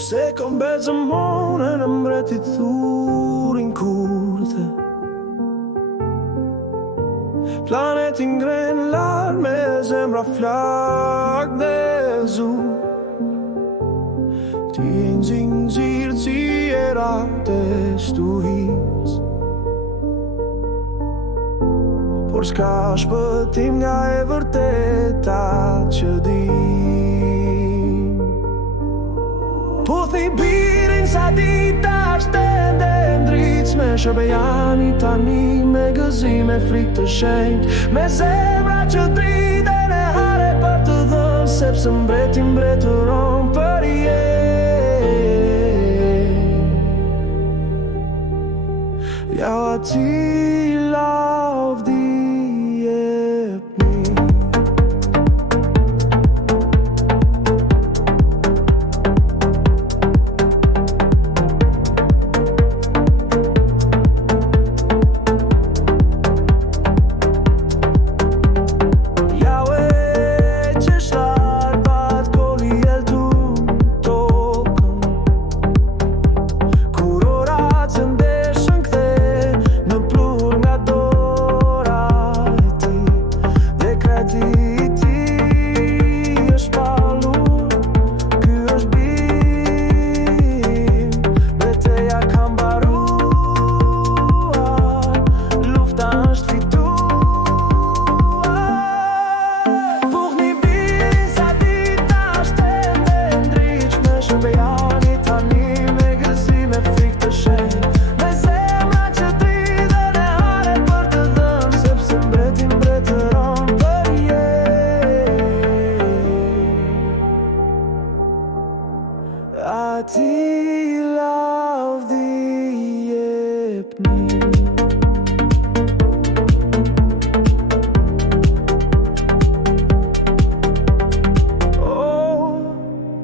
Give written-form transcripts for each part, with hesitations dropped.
Pse kom bezëmone në mbretit thurin kurthe, planetin ngren lar me zemra flak dhe zu. Ti nxirë si erat e stuhis, por s'ka shpëtim nga e vërteta që di. Puthi birin sa dita shtende ndric me shërbejani tani, me gëzime frik të shenjt, me zemra që driten e hare për të dhënë, sepse mbreti mbretëron për ja ati lavdi jepni. Ati lavdi jepni.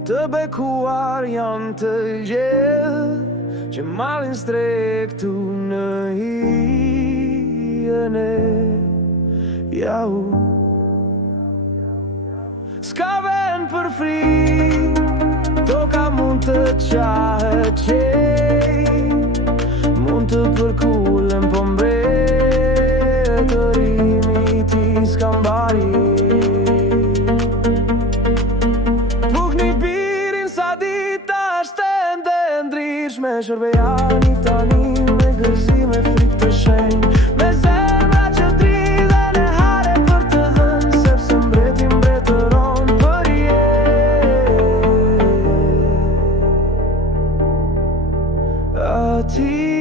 Të bekuar janë të gjithë që malin strektu në hijën e jau. S'ka vend për fri, toka mund të qahet qej, mund të përkullen, po mbretërimi ti s'ka mbari. Me shërbejani tani, me gëzime frik të shenjt, me zemra që driten e hare për të dhënë, sepse mbreti mbretëron për ati